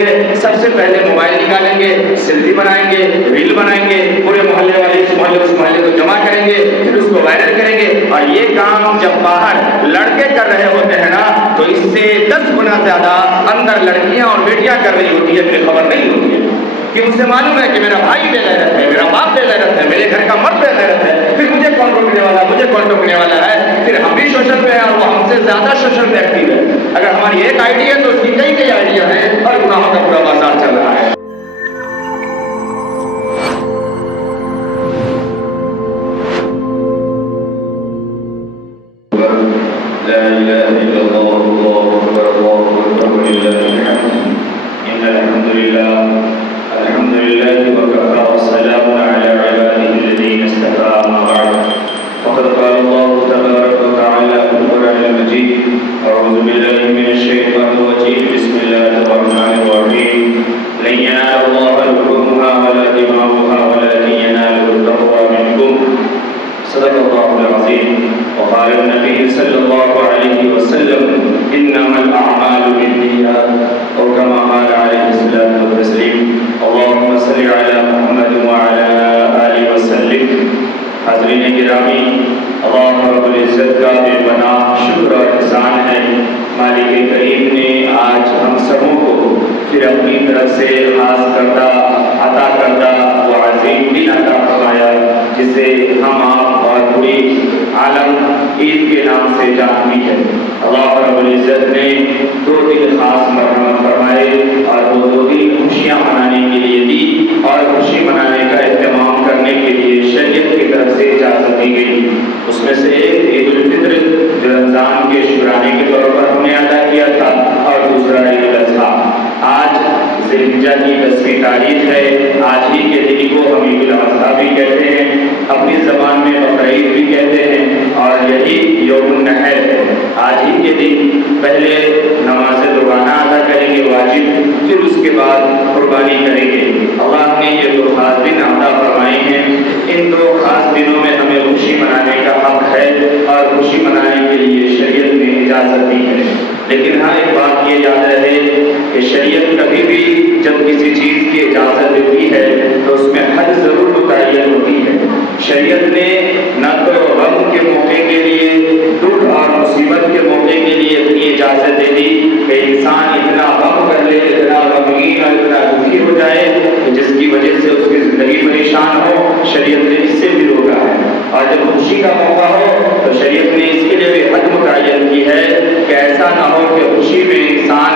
گے سب سے پہلے موبائل نکالیں گے, سیلفی بنائیں گے, ریل بنائیں گے, پورے محلے والے اس محلے کو جمع کریں گے, پھر اس کو وائرل کریں گے. اور یہ کام جب باہر لڑکے کر رہے ہوتے ہیں نا تو اس سے 10 گنا زیادہ اندر لڑکیاں اور بیٹیاں کر رہی ہوتی ہے, پھر خبر نہیں ہوتی ہے کہ ان سے معلوم ہے کہ میرا بھائی بے غیرت ہے, میرا باپ بے غیرت ہے, میرے گھر کا مرد بے غیرت ہے, پھر مجھے کون روکنے والا ہے. پھر ہم بھی سوشل پہ ہیں اور وہ ہم سے زیادہ سوشل پہ ایکٹیو ہے. اگر ہماری ایک آئی ڈی ہے تو اس کی کئی آئیڈیا ہے اور گناہوں کا پورا بازار چل رہا ہے. لا إله إلا الله الله أكبر الله أكبر ولله الحمد. إن الحمد لله وكفى والسلام على عباده الذين اصطفى. أما بعد فقد قال الله تبارك وتعالى في القرآن المجيد أعوذ بالله من الشيطان الرجيم بسم الله الرحمن الرحيم لن ينال الله لحومها ولا دماؤها ولكن يناله التقوى منكم. صدق الله العظيم. وقال النبي صلى الله عليه وسلم إنما الأعمال بالنيات أو كما قال عليه الصلاة والتسليم. اللهم صل على محمد وعلى آله وسلم. حاضرین گرامی, اللہ رب العزت کا بے پناہ شکر اور احسان ہے. مالک کریم نے آج ہم سبوں کو پھر اپنی طرف سے خاص کردہ عطا کردہ وہ عظیم دن عطا فرمایا جسے ہم آپ اور پوری عالم عید کے نام سے جانتی ہے. اللہ رب العزت نے 2 دن خاص مرحمت فرمائے اور وہ 2 دن خوشیاں منانے کے لیے دی اور خوشی منانے کا اہتمام کرنے کے لیے شریعت کی طرف سے اجازت دی گئی. اس میں سے ایک عید الفطر جو رمضان کے شکرانے کے طور پر ہم نے ادا کیا تھا اور دوسرا عید الاضحیٰ. آج ذی الحجہ کی 10ویں تاریخ ہے. آج ہی کے دن کو ہم عید الاضحیٰ بھی کہتے ہیں, اپنی زبان میں بقرعید بھی کہتے ہیں اور یہی یوم النحر ہے. آج ہی کے دن پہلے نماز دوگانہ ادا کریں گے واجب, پھر اس کے بعد قربانی کریں گے. اللہ نے یہ 2 خاص دن عطا فرمائے ہیں. ان 2 خاص دنوں میں ہمیں خوشی منانے کا حق ہے اور خوشی منانے کے لیے شریعت نے اجازت دی ہے. لیکن ہاں ایک بات یہ یاد رہے کہ شریعت کبھی بھی جب کسی چیز کی اجازت دیتی ہے تو اس میں حد ضرور متعین ہوتی ہے. شریعت نے نہ تو غم کے موقع کے لیے, دکھ اور مصیبت کے موقع کے لیے اتنی اجازت دے دی کہ انسان اتنا غم کر لے, اتنا غمگین اور اتنا دکھی ہو جائے کہ جس کی وجہ سے اس کی زندگی پریشان ہو. شریعت نے اس سے بھی روکا ہے. اور جب خوشی کا موقع ہو تو شریعت نے اس کے لیے بھی حد متعین کی ہے کہ ایسا نہ ہو کہ خوشی میں انسان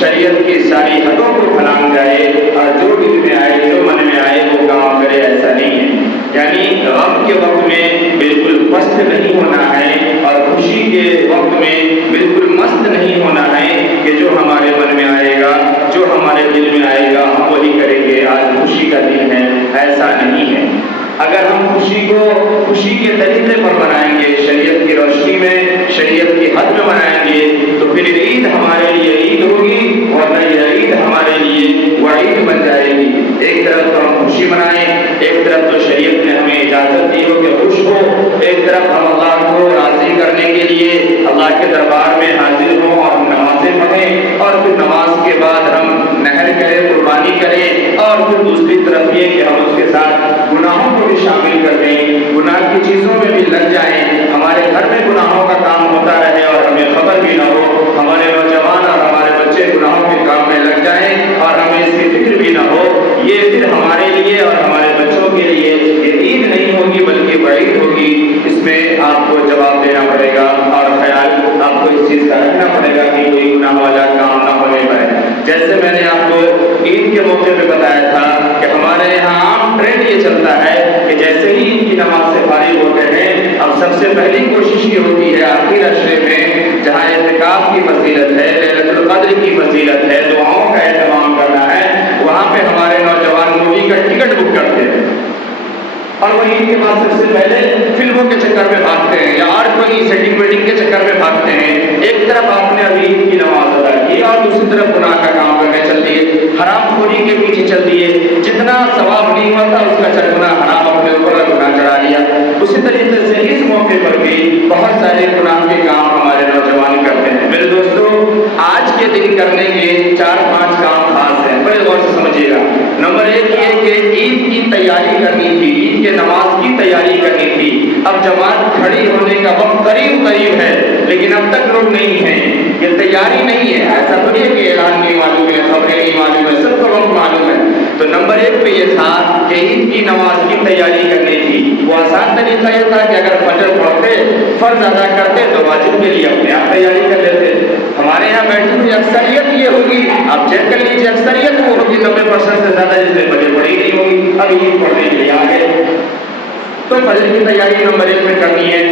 شریعت کی ساری حدوں کو پھلانگ جائے اور جو دل میں آئے, جو من میں آئے وہ کام کرے. ایسا نہیں ہے. یعنی غم کے وقت میں بالکل پست نہیں ہونا ہے اور خوشی کے وقت میں بالکل مست نہیں ہونا ہے کہ جو ہمارے من میں آئے گا, جو ہمارے دل میں آئے گا ہم وہی کریں گے. آج خوشی کا دن ہے, ایسا نہیں ہے. اگر ہم خوشی کو خوشی کے طریقے پر منائیں گے, شریعت کی روشنی میں, شریعت کی حد میں منائیں گے تو پھر عید ہمارے لیے عید ہوگی اور یہ عید ہمارے لیے وعید بن جائے گی. ایک طرف تو ہم خوشی منائیں, ایک طرف تو شریعت نے ہمیں اجازت دی ہو کہ خوش ہو, ایک طرف ہم اللہ کو راضی کرنے کے لیے اللہ کے دربار میں حاضر ہوں اور نمازیں پڑھیں اور پھر نماز کے بعد ہم نہر کریں, قربانی کریں, اور پھر دوسری طرف یہ کہ ہم اس کے ساتھ گناہوں کو بھی شامل کر دیں, گناہ کی چیزوں میں بھی لگ جائیں. ہمارے گھر میں گناہوں کا کام ہوتا رہے اور ہمیں خبر بھی نہ ہو. ہمارے نوجوان اور ہمارے بچے گناہوں کے کام میں لگ جائیں اور ہمیں اس کی فکر بھی نہ ہو. یہ پھر ہمارے لیے اور ہمارے بچوں کے لیے یہ عید نہیں ہوگی بلکہ وعید ہوگی. اس میں آپ کو جواب دینا پڑے گا اور خیال آپ کو اس چیز کا رکھنا پڑے گا کہ کوئی گناہ والا کام نہ ہونے پائے. جیسے میں نے آپ کو عید کے موقع پہ بتایا تھا کہ ہمارے یہاں عام ٹرینڈ یہ چلتا ہے کہ جیسے ہی عید کی نماز سے فارغ ہوتے ہیں اب سب سے پہلی کوشش یہ ہوتی ہے آخری عشرے میں جہاں اعتکاف کی فضیلت ہے, لیلۃ القدر کی فضیلت ہے, دعاؤں کا اہتمام کرنا ہے, وہاں پہ ہمارے نوجوان مووی کا ٹکٹ بک کرتے ہیں اور وہ عید کے بعد سب سے پہلے فلموں کے چکر میں بھاگتے ہیں یا اور کوئی سیٹنگ ویٹنگ کے چکر میں بھاگتے ہیں. ایک طرف آپ نے ابھی عید کی نماز ادا کی اور دوسری طرف گناہ کا کام کرنے چل دیے, حرام خوری کے پیچھے چل دیے. جتنا ثواب نہیں ہوتا اس کا چرگنا حرام اپنے اوپر گناہ چڑھا لیا. اسی طریقے سے اس موقع پر بھی بہت سارے گناہ کے کام ہمارے نوجوان کرتے ہیں. میرے دوستو, آج کے دن کرنے کے 4-5 کام خاص ہیں. غور سے سمجھیے گا۔ نمبر 1 یہ کہ عید کی تیاری کرنی تھی، عید کے نماز کی تیاری کرنی تھی۔ اب جماعت کھڑی ہونے کا وقت قریب ہے، لیکن اب تک لوگ نہیں ہیں، یہ تیاری نہیں ہے۔ ایسا تھوڑی ہے کہ اعلان نہیں معلوم ہے، خبریں نہیں معلوم ہے، سب کو وقت معلوم ہے۔ تو نمبر 1 پہ یہ تھا کہ عید کی نماز کی تیاری کرنی تھی۔ وہ آسان طریقہ یہ تھا کہ اگر فجر پڑھتے، فرض ادا کرتے تو واجب کے لیے اپنے آپ تیاری کر لیتے۔ ہمارے یہاں بیٹھی ہوئی اکثریت یہ ہوگی، آپ چیک کر لیجیے، اکثریت وہ ہوگی 90% سے زیادہ جس نے فجر پڑھی نہیں ہوگی، اب عید پڑھنے کے لیے آ گئے۔ تو فجر کی تیاری نمبر 1 میں کرنی ہے،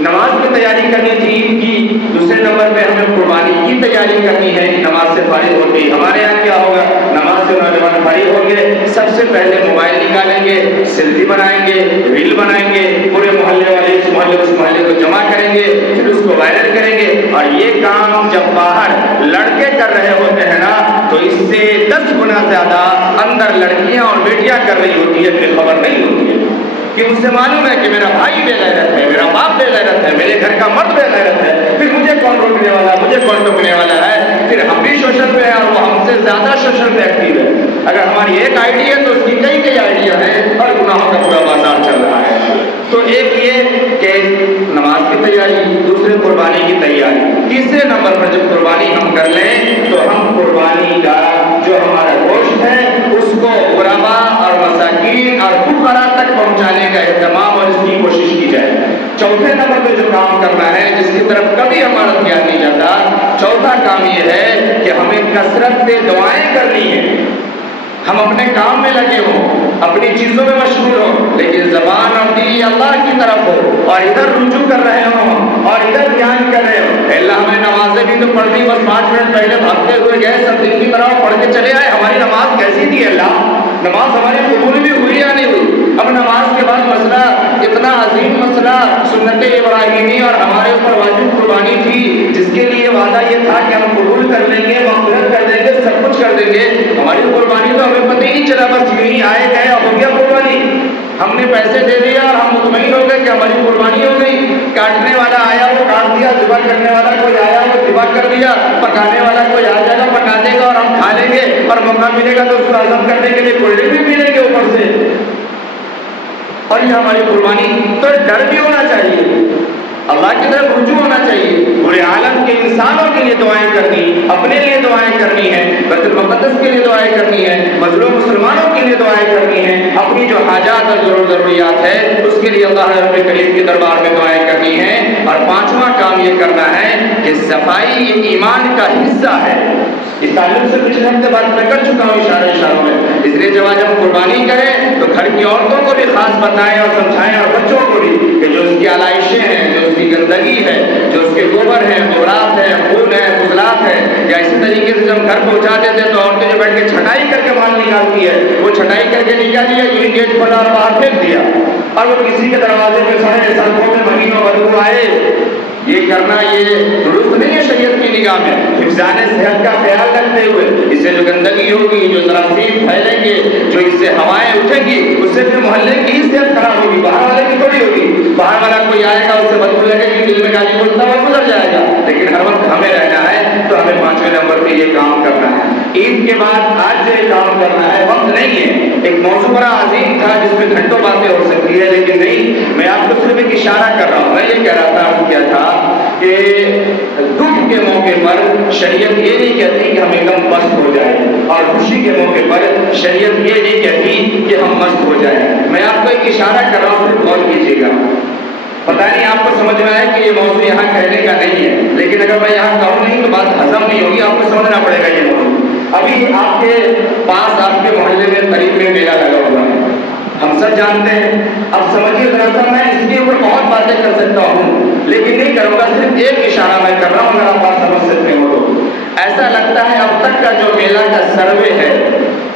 نماز کی تیاری کرنی تھی عید کی۔ دوسرے نمبر پہ ہمیں قربانی کی تیاری کرنی ہے، نماز سے فارغ ہوتی۔ ہمارے یہاں کیا ہوگا، نماز سے نوجوان فارغ ہوں گے، سب سے پہلے موبائل نکالیں گے، سیلفی بنائیں گے، ریل بنائیں گے، پورے محلے والے اس محلے کو جمع کریں گے، پھر اس کو وائرل کریں گے۔ اور یہ کام جب باہر لڑکے کر رہے ہوتے ہیں نا، تو اس سے 10 گنا زیادہ اندر لڑکیاں اور بیٹیاں کر رہی ہوتی ہے، پھر خبر نہیں ہوتی ہے کہ مجھ سے معلوم ہے کہ میرا بھائی بے غیرت ہے، میرا باپ بے غیرت ہے، میرے گھر کا مرد بے غیرت ہے، پھر مجھے کون روکنے والا، مجھے کون ٹوکنے والا ہے۔ پھر ہم بھی سوشل پہ ہیں اور وہ ہم سے زیادہ سوشل پہ ایکٹیو ہے۔ اگر ہماری ایک آئی ڈی ہے تو اس کی کئی آئیڈیاں ہیں اور گناہوں کا پورا بازار چل رہا ہے۔ تو ایک یہ کہ نماز کی تیاری، دوسرے قربانی کی تیاری، تیسرے نمبر پر جب قربانی ہم کر لیں تو ہم قربانی کا جو ہمارا گوشت ہے اس کو غربا اور مساکین اور فقراء تک پہنچانے کا اہتمام اور اس کی کوشش کی جائے۔ چوتھے نمبر پہ جو کام کرنا ہے، جس کی طرف کبھی ہمارا دھیان نہیں جاتا، چوتھا کام یہ ہے کہ ہمیں کثرت سے دعائیں کرنی ہے۔ ہم اپنے کام میں لگے ہوں، اپنی چیزوں میں مشغول ہوں، لیکن زبان اور دل اللہ کی طرف ہو اور ادھر رجوع کر رہے ہوں اور ادھر دھیان کر رہے ہوں۔ اللہ ہمیں نمازیں بھی تو پڑھ لی، بس 5 منٹ پہلے بھاگتے ہوئے گئے، سب دن کی طرح پڑھ کے چلے آئے۔ ہماری نماز کیسی تھی اللہ؟ نماز ہماری قبول بھی ہوئی یا نہیں ہوئی؟ اب نماز کے بعد مسئلہ، اتنا عظیم مسئلہ سنت ابراہیمی اور ہمارے اوپر واجب قربانی تھی، جس کے لیے وعدہ یہ تھا کہ ہم قبول کر لیں گے، مغفرت کر دیں گے، سب کچھ کر دیں گے۔ ہماری قربانی تو ہمیں پتہ ہی نہیں چلا، بس یوں ہی آئے گئے، ہو گیا قربانی۔ ہم نے پیسے دے دیا اور ہم مطمئن ہو گئے کہ ہماری قربانی ہو گئی۔ کاٹنے والا آیا وہ کاٹ دیا، ذبح کرنے والا کوئی آیا وہ ذبح کر دیا، پکانے والا کوئی آ جائے گا پکا دے گا اور ہم کھا لیں گے، اور موقع ملے گا تو اس کو ہضم کرنے کے لیے کوئلے بھی ملیں گے اوپر سے، اور یہ ہماری قربانی۔ تو ڈر بھی ہونا چاہیے، اللہ کی طرف رجوع ہونا چاہیے، پورے عالم کے انسانوں کے لیے دعائیں کرنی، اپنے لیے دعائیں کرنی ہے، بیت المقدس کے لیے دعائیں کرنی ہے، مظلوم مسلمانوں کے لیے دعائیں کرنی ہے، اپنی جو حاجات اور ضروریات ہے اس کے لیے اللہ رب کریم کے دربار میں دعائیں کرنی ہے۔ اور 5واں کام یہ کرنا ہے کہ صفائی یہ ایمان کا حصہ ہے۔ اس تعلق سے پچھلے ہفتے بات میں کر چکا ہوں اشاروں میں، اس لیے جب آج ہم قربانی کریں تو گھر کی عورتوں کو بھی خاص بتائیں اور سمجھائیں، اور بچوں کو بھی، کہ جو اس کی علائشیں ہیں، جو اس کی گندگی ہے، جو اس کے گوبر ہیں، گورات ہیں، خون ہے، فضلات ہے، یا اسی طریقے سے جب گھر پہنچا دیتے تو عورتیں جو بیٹھ کے چھٹائی کر کے مال نکالتی ہے، وہ چھٹائی کر کے نکالی ہے، یہ گیٹ کھولا اور باہر پھینک دیا، اور وہ کسی کے دروازے پہ سڑے سڑکوں میں مہینوں بدبو آئے۔ یہ کرنا یہ درست نہیں ہے شریعت کی نگاہ میں۔ حفظان صحت کا خیال رکھتے ہوئے، اس سے جو گندگی ہوگی، جو جراثیم پھیلیں گے، جو اس سے ہوائیں اٹھیں گی، اس سے پھر محلے کی ہی صحت خراب ہوگی، باہر والے کی تھوڑی ہوگی۔ باہر والا کوئی آئے گا، اس سے بدبو لگے گی، دل میں گالی بولتا ہوا گزر جائے گا، لیکن ہر وقت ہمیں رہنا ہے، تو ہمیں 5ویں نمبر پہ یہ کام کرنا ہے۔ عید کے بعد آج جو یہ کام کرنا ہے، وقت نہیں ہے۔ ایک موضوع بڑا عظیم تھا جس میں گھنٹوں باتیں ہو سکتی ہے، لیکن نہیں، میں آپ کو صرف ایک اشارہ کر رہا ہوں۔ میں یہ کہہ رہا تھا، کیا تھا کہ دکھ کے موقع پر شریعت یہ نہیں کہتی کہ ہم ایک دم مست ہو جائیں، اور خوشی کے موقع پر شریعت یہ نہیں کہتی کہ ہم مست ہو جائیں۔ میں آپ کو ایک اشارہ کر رہا ہوں، صرف غور کیجیے گا۔ پتہ نہیں آپ کو سمجھ میں آئے کہ یہ موضوع یہاں کہنے کا نہیں ہے، لیکن اگر میں یہاں کہوں نہیں تو بات ہضم نہیں ہوگی، آپ کو سمجھنا پڑے گا یہ موضوع۔ ابھی آپ کے پاس، آپ کے محلے میں قریب میں میلہ لگا ہوا ہے، ہم سب جانتے ہیں۔ اب سمجھیے ذرا سا، میں اس کے اوپر بہت باتیں کر سکتا ہوں، لیکن نہیں کروں گا، صرف ایک اشارہ میں کر رہا ہوں، اگر آپ بات سمجھ سکتے ہو تو۔ ایسا لگتا ہے اب تک کا جو میلہ کا سروے ہے،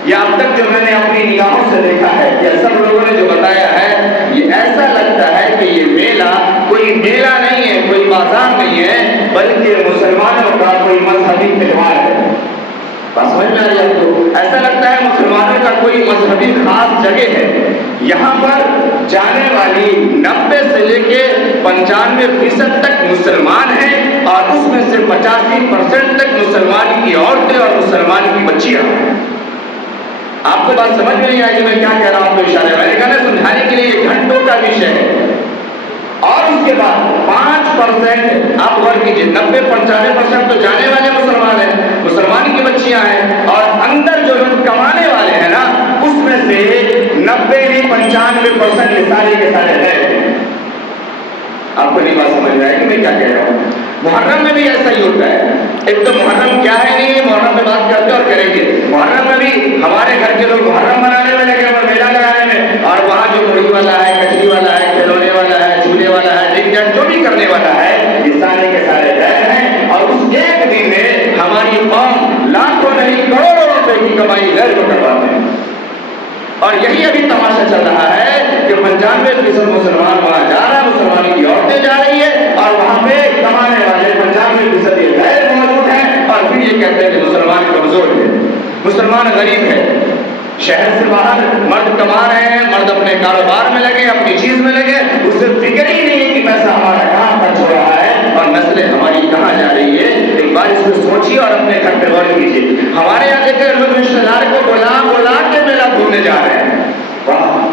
یا اب تک جو میں نے اپنی نگاہوں سے دیکھا ہے، یا سب لوگوں نے جو بتایا ہے، یہ ایسا لگتا ہے کہ یہ میلہ کوئی میلہ نہیں ہے، کوئی بازار نہیں ہے، بلکہ مسلمانوں کا کوئی مذہبی تہوار ہے۔ بس سمجھ میں آ رہی ہے آپ کو؟ ایسا لگتا ہے مسلمانوں کا کوئی مذہبی خاص جگہ ہے، یہاں پر جانے والی 90 سے لے کے 95% تک مسلمان ہیں، اور اس میں سے 85% تک مسلمان کی عورتیں اور مسلمان کی بچیاں ہیں۔ آپ کو بات سمجھ میں نہیں آئی کہ میں کیا کہہ رہا ہوں؟ آپ کو اشارے میں نے کہا نا سمجھانے کے لیے یہ گھنٹوں کا وشے ہے۔ اور اس کے بعد 5% آپ غور کیجیے، 90-95% تو جانے والے مسلمان ہیں، مسلمان کی بچیاں ہیں، اور اندر جو لوگ کمانے والے ہیں نا اس میں سے 90-95% یہ سارے کے سارے ہیں۔ آپ کو نہیں بات سمجھ رہا ہے کہ میں کیا کہہ رہا ہوں؟ محرم میں بھی ایسا ہی ہوتا ہے۔ ایک تو محرم کیا ہے نہیں، محرم میں بات کرتے اور کریں گے۔ محرم میں بھی ہمارے گھر کے لوگ محرم منانے میں لگے اور میلہ لگانے میں، اور وہاں جو مڑی والا ہے، کچری والا ہے، کھلونے والا ہے، جھولے والا ہے، جو بھی کرنے والا ہے، یہ سارے کے سارے غیر ہیں۔ اور اس ایک دن میں ہماری قوم لاکھوں نہیں کروڑوں روپے کی کمائی غیر کو کرواتے ہیں۔ اور یہی ابھی تماشا چل رہا ہے کہ 95% مسلمان وہاں جا رہا ہے، مسلمان کی عورتیں جا رہی ہے، اور وہاں پہ کمانے والے 95% یہ غیر موجود ہیں، اور پھر یہ کہتے ہیں کہ مسلمان کمزور ہے، مسلمان غریب ہے۔ شہر سے باہر مرد کما رہے ہیں، مرد اپنے کاروبار میں لگے، اپنی چیز میں لگے، اسے فکر ہی نہیں ہے کہ پیسہ ہمارا کہاں خرچ ہو رہا ہے اور نسلیں ہماری کہاں جا رہی ہے۔ ایک بار اس کو سوچیے اور اپنے گھر پہ غور کیجیے۔ ہمارے یہاں دیکھیں لوگ رشتے دار کو بلا بلا کے میلہ گھومنے جا رہے ہیں، واہ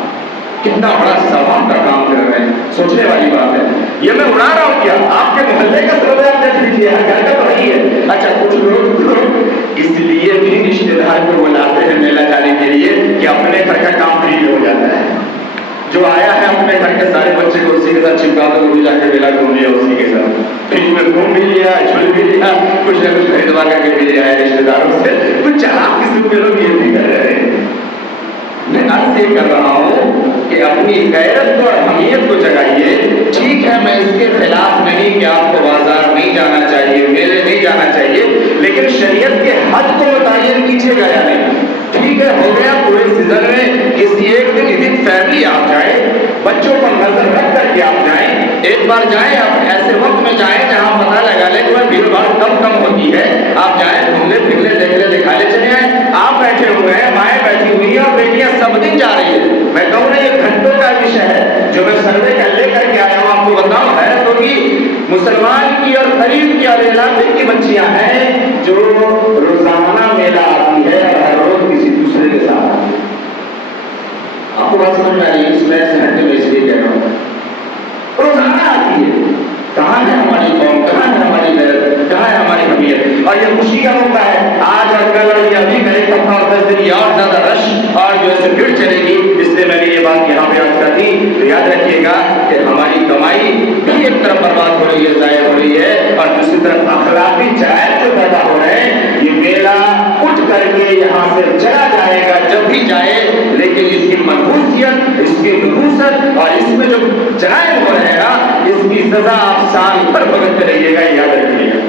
کتنا بڑا ثواب کا کام کر رہے ہیں، سوچنے والی بات ہے۔ یہ میں اڑا رہا ہوں کیا؟ آپ کے محلے کا سب آپ دیکھ لیجیے، گھر کا تو نہیں ہے۔ اچھا کچھ لوگ اس لیے بھی رشتے دار کو بلاتے ہیں میلہ جانے کے لیے کہ اپنے گھر کا کام فری ہو جاتا ہے۔ جو آیا ہے اپنے گھر کے سارے بچے کو اسی کے ساتھ چپکا دو، وہ بھی جا کے میلہ گھوم لیا اسی کے ساتھ، فری میں گھوم بھی لیا، جھول بھی لیا، کچھ نہ کچھ خریدوا کر کے بھی لے آئے رشتے داروں سے۔ کچھ چلاک قسم کے لوگ یہ بھی کر رہے ہیں۔ میں عرض یہ کر رہا ہوں کہ اپنی غیرت کو اور حمیت کو جگائیے۔ ٹھیک ہے میں اس کے خلاف نہیں کہ آپ کو بازار نہیں جانا چاہیے، میلے نہیں جانا چاہیے، لیکن شریعت کے حد کو متعین کیجیے گا یا نہیں؟ ٹھیک ہے ہو گیا پورے سیزن میں کسی ایک دن فیملی آپ جائیں، بچوں پر نظر رکھ کر کے آپ جائیں، ایک بار جائیں، آپ ایسے وقت میں جائیں جہاں پتہ لگا لے کہ بھیڑ بھاڑ کم ہوتی ہے، آپ جائیں گھوم لے پھر لے دیکھ لے دکھا لے چلے آئیں۔ آپ بیٹھے ہوئے ہیں، مائیں بیٹھی ہوئی ہیں اور بیٹیاں سب دن جا رہی ہے۔ میں کہوں نا یہ گھنٹوں کا وشے ہے جو میں سروے کر لے کر کے آیا ہوں، آپ کو بتاؤں حیرت ہوگی مسلمان کی اور قریب کی اور علاقے کی بچیاں ہیں جو روزانہ میلہ آتی ہے اور ہر روز کسی دوسرے کے ساتھ آتی ہے۔ آپ کو بات سمجھ میں آ رہی ہے؟ اس میں سے ہٹے میں اس لیے کہہ رہا ہوں روزانہ آتی ہے۔ کہاں ہے ہماری قوم، کہاں ہے ہماری غیرت، کہاں ہے ہماری حمیت؟ اور یہ خوشی کا موقع ہے، آج اور کل اور یہ ابھی کا ایک ہفتہ اور 10 دن یہ اور زیادہ رش اور جو ہے بھیڑ چلے گی۔ اس لیے میں نے یہ بات یہاں پہ عرض کر دی۔ تو یاد رکھیے گا کہ ہماری کمائی بھی ایک طرف برباد ہو رہی ہے، ضائع ہو رہی ہے، اور دوسری طرف اخلاقی جائز جو پیدا ہو رہے ہیں۔ یہ میلہ اٹھ کر کے یہاں سے چلا جائے گا جب بھی جائے، لیکن اس کی منحوسیت، اس کی نحوست اور اس میں جو جرائم ہو رہے ہیں نا اس کی سزا آپ سال بھر بھگتتے رہیے گا، یاد رکھیے گا۔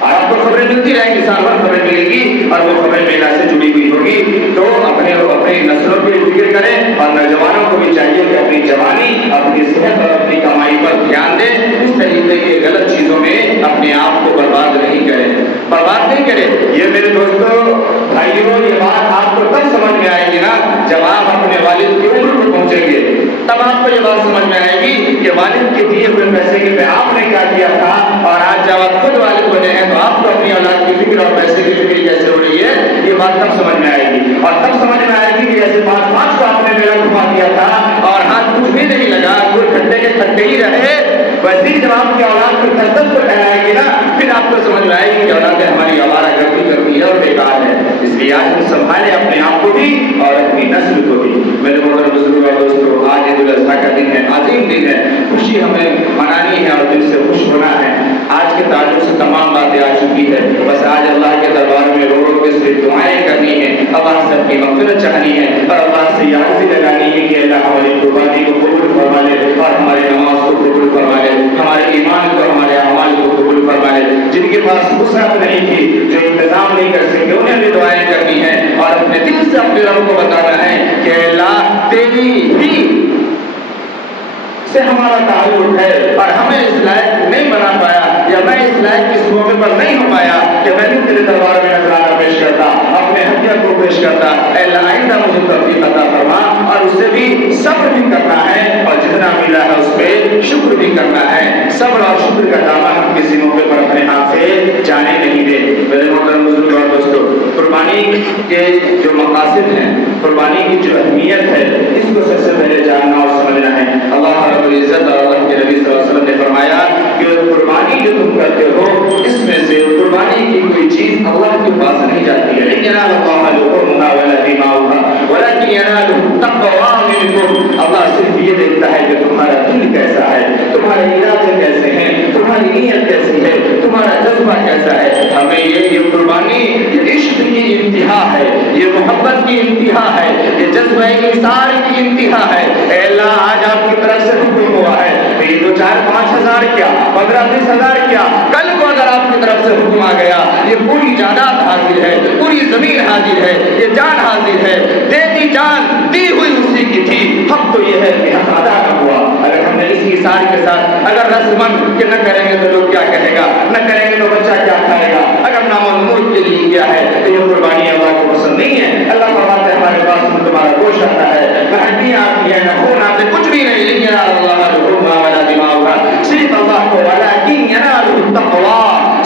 اور آپ کو خبریں ملتی رہیں گی، سال بھر خبریں ملے گی اور وہ خبریں میلہ سے جڑی ہوئی ہوگی۔ تو اپنی نسلوں کی فکر کریں اور نوجوانوں کو بھی چاہیے کہ اپنی جوانی، اپنی صحت اور اپنی کمائی پر دھیان دیں، اس طریقے کے غلط چیزوں میں اپنے آپ کو برباد نہیں کریں، برباد نہیں کریں۔ یہ میرے دوستوں بھائیوں یہ بات آپ کو تب سمجھ میں آئے گی نا جب آپ اپنے والد کی عمر کو پہنچیں گے، تب آپ کو یہ بات سمجھ میں آئے گی کہ والد کے دیے ہوئے پیسے کے پہ آپ نے کیا کیا تھا، اور آج جب آپ خود والد بنے ہیں تو آپ کو اپنی اولاد کی فکر اور پیسے کی فکر کیسے ہو رہی ہے، یہ بات تب سمجھ میں آئے گی۔ اور تب سمجھ میں آئے گی کہ جیسے 5 کو آپ نے میلہ گھما دیا تھا اور ہاتھ کچھ بھی نہیں لگا، کوئی کھٹے کے کھٹے ہی رہے، ویسے ہی جب آپ کی اولاد کو کثرت کو ٹہرائے گی نا پھر آپ کو سمجھ میں آئے گی کہ اولادیں ہماری آوارہ گردی کرتی ہے اور بیکار ہے۔ اس لیے آج ہم سنبھالیں اپنے آپ کو بھی اور اپنی نسل کو بھی۔ میرے محترم بزرگوں اور دوستوں، آج عید الاضحیٰ کا دن ہے، عظیم دن ہے، خوشی ہمیں منانی ہے اور دل سے خوش ہونا ہے۔ آج کے تعلق سے تمام باتیں آ چکی ہے، بس آج اللہ کے دربار میں رو رو کے صرف دعائیں کرنی ہے، اللہ سے اپنی مغفرت چاہنی ہے اور اللہ سے یہ عرضی لگانی ہے کہ اللہ ہماری قربانی کو قبول فرما لے اور ہماری نماز کو قبول فرما لے، ہمارے ایمان کو، ہمارے اعمال کو قبول فرما لے۔ جن کے پاس وسعت نہیں تھی، جو انتظام نہیں کر سکے، انہیں بھی دعائیں کرنی ہے اور اپنے دل سے اپنے رب کو بتانا ہے کہ اللہ تیری ہی سے ہمارا تعلق ہے اور ہمیں اس لائق نہیں بنا پایا، یا میں اس لائق اس موقع پر نہیں ہو پایا کہ میں بھی تیرے دربار میں نذرانہ پیش کرتا۔ اپنے ہدیہ کو پیش کرتا اے اللہ آئندہ مجھے توفیق عطا فرما اور اس سے بھی صبر بھی کرنا ہے اور جتنا ملا ہے اس پہ شکر بھی کرنا ہے صبر اور شکر کا دامن ہم کسی موقع پر اپنے ہاتھ سے جانے نہیں دے میرے محترم بزرگ اور دوستو قربانی کے جو مقاصد ہیں قربانی کی جو اہمیت ہے اس کو سب سے پہلے جاننا اور سمجھنا ہے اللہ رب العزت اور اللہ کے نبی صلی اللہ علیہ وسلم نے فرمایا کہ قربانی جو تم کرتے ہو اس میں سے قربانی کی کوئی چیز اللہ کے پاس نہیں جاتی ہے لیکن اللہ صرف یہ دیکھتا ہے کہ تمہارا دل کیسا ہے تمہارے ارادے کیسے ہیں تمہاری نیت کیسی ہے تمہارا جذبہ کیسا ہے ہمیں یہ قربانی یہ عشق کی انتہا ہے یہ محبت کی انتہا ہے یہ جذبہ ایثار کی انتہا ہے اے اللہ آج آپ کی طرف سے حکم ہوا ہے یہ تو 4-5 ہزار کیا 15-20 ہزار کیا کل کو اگر آپ کی طرف سے حکم آ گیا یہ پوری جائیداد حاضر ہے پوری زمین حاضر ہے یہ جان حاضر ہے دیتی جان دی ہوئی اسی کی تھی حق تو یہ ہے کہ حق ادا نہ ہوا اگر ہم نے اس ایثار کے ساتھ اگر رسمن کہ نہ کریں گے تو لوگ کیا کہے گا نہ کریں گے تو بچہ کیا کھائے گا اگر نام الملک کے لیے کیا ہے تو یہ قربانی اللہ کو پسند نہیں ہے اللہ فرماتا ہے ہمارے پاس میں تمہارا گوشت آتا ہے نہ ہڈیاں آتی ہیں نہ خون آتے کچھ بھی نہیں لیکن اللہ رحمہ والا دماغ صرف اللہ کو ولکن ینالہ التقوی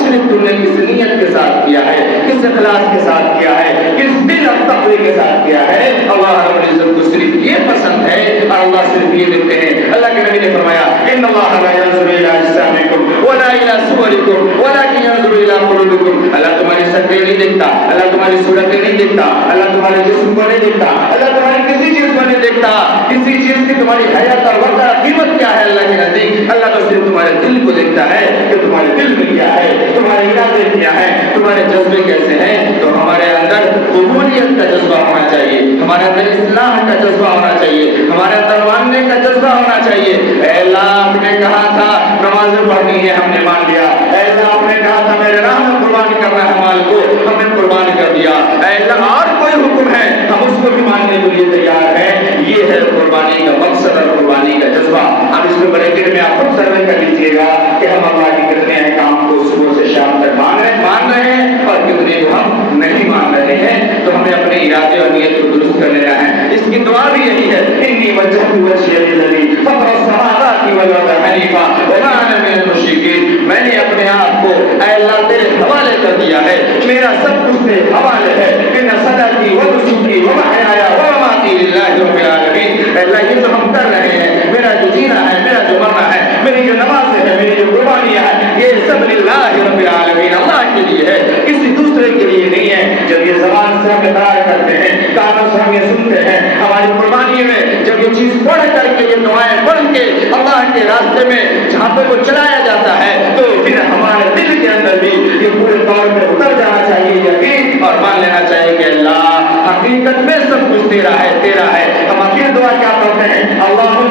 صرف تم نے کس نیت کے ساتھ کیا ہے کس اخلاص کے ساتھ کیا ہے کس دل اور تقوی کے ساتھ کیا ہے اللہ رب العزت کو صرف یہ پسند ہے اور اللہ صرف یہ دیکھتے ہیں اللہ کے نبی نے فرمایا ان اللہ لا ينظر الى اجسامكم ولا الى صوركم ولكن ينظر الى قلوبكم اللہ تمہاری شکلیں نہیں دیکھتا اللہ تمہاری صورتیں نہیں دیکھتا اللہ تمہارے جسم کو نہیں دیکھتا اللہ تمہاری کسی چیز کو نہیں دیکھتا کسی چیز کی تمہاری حیات اور وقت قیمت کیا ہے اللہ کے نزدیک اللہ تو صرف تمہارے دل کو دیکھتا ہے کہ تمہارے دل میں کیا ہے تمہارے ارادے کیا ہے تمہارے جذبے کیسے ہیں تو ہمارے اندر قبولیت کا جذبہ ہونا چاہیے ہمارے اندر اصلاح کا جذبہ ہونا چاہیے ہمارے اندر ماننے کا جذبہ ہونا چاہیے اے اللہ آپ نے کہا تھا نمازیں پڑھنی ہے ہم نے مان لیا اے اللہ آپ نے کہا تھا میرے راہ میں قربان کرنا ہے مال کو ہم نے قربان کر دیا اے اللہ اور کوئی حکم ہے ہم اس کو بھی ماننے کے لیے تیار ہیں یہ ہے قربانی کا مقصد اور قربانی کا جذبہ اب اس میں بریکٹ میں آپ خود سروے کر لیجیے گا کہ ہم اللہ کے کتنے احکام کو صبح سے شام تک مان رہے ہیں اور کتنے کو ہم نہیں مان رہے ہیں تو ہمیں اپنے ارادے اور نیت کو درست کر لینا ہے اس کی دعا بھی یہی ہے انی وجہت وجہی للذی فطر السماوات والارض حنیفا وما انا من المشرکین میں نے اپنے آپ کو اے اللہ تیرے حوالے کر دیا ہے میرا سب کچھ تیرے حوالے ہے ان صلاتی و نسکی و محیایا و مماتی للہ رب العالمین اے اللہ یہ جو ہم کر رہے ہیں میرا جو جینا ہے میرا جو مرنا ہے میری جو نمازیں ہیں میری جو قربانیاں ہیں یہ سب للہ رب العالمین اللہ کے لیے ہے کسی دوسرے کے لیے نہیں ہے جب یہ زبان سے ہم اقرار کرتے ہیں کانوں سے ہم یہ سنتے ہیں ہماری قربانی میں جب یہ چیز پڑھ کر کے یہ دعائیں پڑھ کے اللہ کے راستے میں جہاں پہ وہ چلایا جاتا ہے تو پھر ہمارے دل کے اندر بھی یہ پورے طور پہ اتر جانا چاہیے یقین اور مان لینا چاہیے کہ اللہ حقیقت میں سب کچھ تیرا ہے ہم آخر دعا کیا پڑھتے ہیں اللہم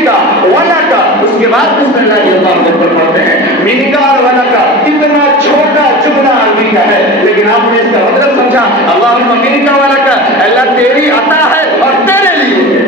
منکا ولکا اس کے بعد بسم اللہ اللہ اکبر پڑھتے ہیں منکا اور ولکا اتنا چھوٹا جملہ عربی کا ہے لیکن آپ نے اس کا مطلب سمجھا اللہم منکا ولکا اللہ تیری عطا ہے اور تیرے لیے ہے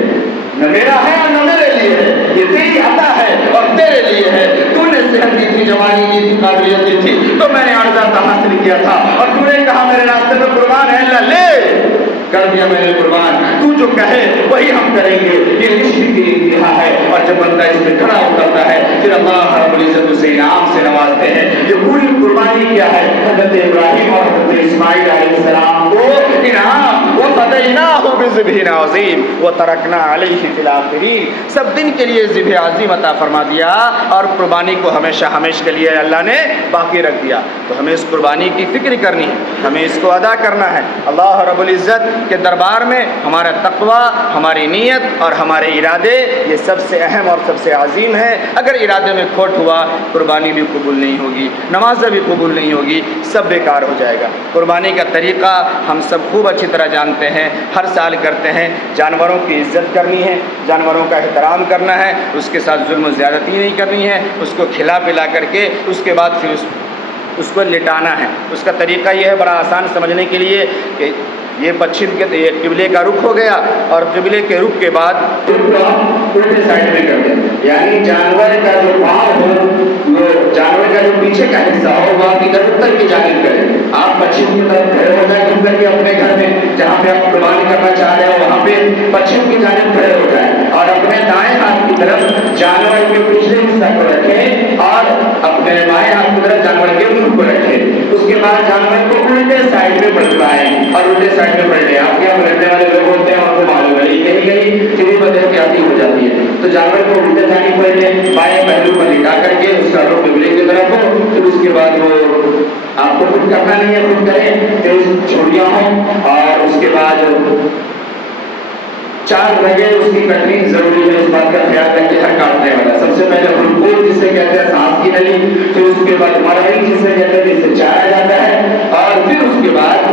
نہ میرا ہے اور نہ میرے لیے ہے یہ تیری عطا ہے اور تیرے لیے ہے تو نے صحت دی تھی جوانی دی تھی قابلیت دی تھی تو میں نے عرضہ حاصل کیا تھا اور تو نے کہا میرے راستے میں قربان ہے اللہ لے کر دیا میں نے قربان تو جو کہے وہی ہم کریں گے یہ عشق کی انتہا ہے اور جب بندہ اس میں کھڑا اترتا ہے پھر اللہ رب العزت اسے انعام سے نوازتے ہیں یہ پوری قربانی کیا ہے حضرت ابراہیم اور حضرت اسماعیل علیہ السلام کو انعام وَفَدَيْنَاهُ بِذِبْحٍ عَظِيمٍ وَتَرَكْنَا عَلَيْهِ فِي الْآخِرِينَ سب دن کے لیے ذبح عظیم عطا فرما دیا اور قربانی کو ہمیشہ کے لیے اللہ نے باقی رکھ دیا تو ہمیں اس قربانی کی فکر کرنی ہے ہمیں اس کو ادا کرنا ہے اللہ رب العزت کے دربار میں ہمارا تقوی ہماری نیت اور ہمارے ارادے یہ سب سے اہم اور سب سے عظیم ہے اگر ارادے میں کھوٹ ہوا قربانی بھی قبول نہیں ہوگی نماز بھی قبول نہیں ہوگی سب بیکار ہو جائے گا قربانی کا طریقہ ہم سب خوب اچھی طرح جانتے ہیں ہر سال کرتے ہیں جانوروں کی عزت کرنی ہے جانوروں کا احترام کرنا ہے اس کے ساتھ ظلم و زیادتی نہیں کرنی ہے اس کو کھلا پلا کر کے اس کے بعد پھر اس کو لٹانا ہے اس کا طریقہ یہ ہے بڑا آسان سمجھنے کے لیے کہ یہ پچھم کے یہ قبلے کا رخ ہو گیا اور قبلے کے رخ کے بعد الٹے سائڈ میں کر دیں یعنی جانور کا جو پاؤں ہو وہ جانور کا جو پیچھے کا حصہ ہو وہ آپ ادھر اتر کی جانب کریں آپ پچھم کی طرف کھڑے ہو جائیں کر کے اپنے جانور کے پچھلے حصہ کو رکھیں اور اپنے بائیں ہاتھ کی طرف جانور کے منہ کو رکھیں. اس کے بعد جانور کو الٹے سائڈ میں پلٹائیں اور الٹے سائڈ میں پلٹیں. آپ کے یہاں پلٹنے والے لوگ ہوتے ہیں، ان کو معلوم ہے یہ کہیں گئی پھر بھی احتیاطی ہو جاتی ہے. تو جانور کو الٹے جانی پلٹیں، بائیں پہلو پر لٹا کر کے اس کا رخ قبلے کی طرف ہو. پھر اس کے بعد وہ آپ کو خود کرنا نہیں ہے، خود کریں. پھر چھڑیاں ہوں اور اس کے بعد 4 رگیں اس کی کٹنی ضروری ہے. اس بات کا خیال رکھیں ہر کاٹنے والا. سب سے پہلے حلقوم جسے کہتے ہیں سانس کی نلی، پھر اس کے بعد مرئی جسے کہتے ہیں جسے چایا جاتا ہے، اور پھر اس کے بعد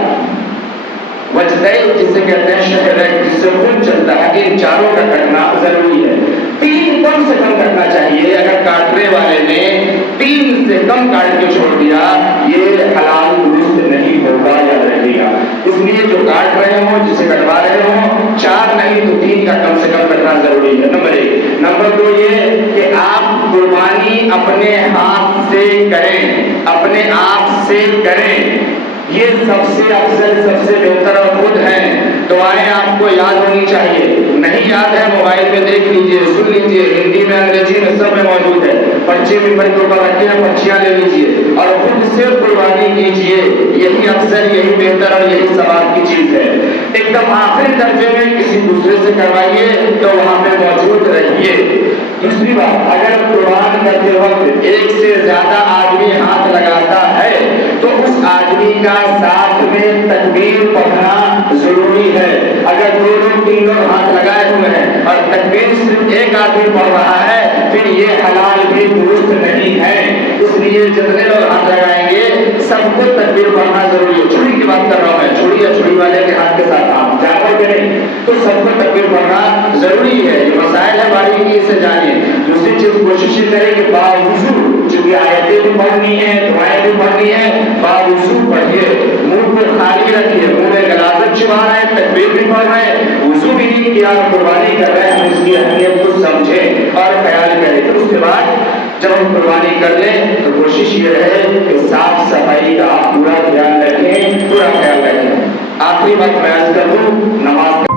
وجدئی جسے کہتے ہیں شہرک جس سے خون چلتا ہے. ان چاروں کا کٹنا ضروری ہے. 3 کم سے کم کٹنا چاہیے. اگر کاٹنے والے نے 3 سے کم کاٹ کے چھوڑ دیا یہ حلال درست نہیں ہوگا، یاد رکھیے گا. اس لیے جو کاٹ رہے ہوں، جسے کٹوا رہے ہوں، 4 نہیں تو 3 کا کم سے کم کٹنا ضروری ہے. نمبر 1. نمبر 2 یہ کہ آپ قربانی اپنے ہاتھ سے کریں، اپنے آپ سے کریں. یہ سب سے افضل، سب سے بہتر اور خود ہیں. دعائیں آپ کو یاد ہونی چاہیے. نہیں یاد ہے موبائل میں دیکھ لیجئے، سن لیجئے، ہندی میں انگریزی میں سب میں موجود ہے. پرچے ممبر کے اوپر رکھے ہیں، پرچیاں لے لیجئے اور خود سے قربانی کیجئے. یہی افضل، یہی بہتر اور یہی ثواب کی چیز ہے. ایک دم آخری درجے میں کسی دوسرے سے کروائیے تو وہاں پہ موجود رہیے. دوسری بات، اگر قربان کرتے وقت 1 سے زیادہ آدمی ہاتھ لگاتا ہے تو اس آدمی کا ساتھ میں تکبیر پڑھنا ضروری ہے. اگر 2 لوگ 3 لوگ ہاتھ لگائے ہوئے ہیں اور تکبیر صرف 1 آدمی پڑھ رہا ہے پھر یہ حلال بھی درست نہیں ہے. اس لیے جتنے لوگ ہاتھ لگائیں گے سب کو تکبیر پڑھنا ضروری ہے. چھری کی بات کر رہا ہوں میں، چھری یا چھری والے کے ہاتھ کے ساتھ آپ جانور کے نہیں، تو سب کو تکبیر پڑھنا ضروری ہے. یہ مسائل ہے باریکی سے جانیے. دوسری چیز کوشش کریں کہ باوضو، چونکہ آیتیں بھی پڑھنی ہیں، دعائیں بھی پڑھنی ہیں، باوضو پڑھیے. منہ کو خالی رکھیے، منہ میں غلاظت چھپا رہے ہیں، تکبیر بھی پڑھ رہے ہیں، وضو بھی نہیں کیا اور قربانی کر رہے ہیں. ہم اس کی اہمیت کو سمجھیں اور خیال کریں. پھر اس کے بعد جب ہم قربانی کر لیں تو کوشش یہ رہے کہ صاف صفائی کا آپ پورا دھیان رکھیں، پورا خیال رکھیں. آخری بات میں عرض کر دوں، نماز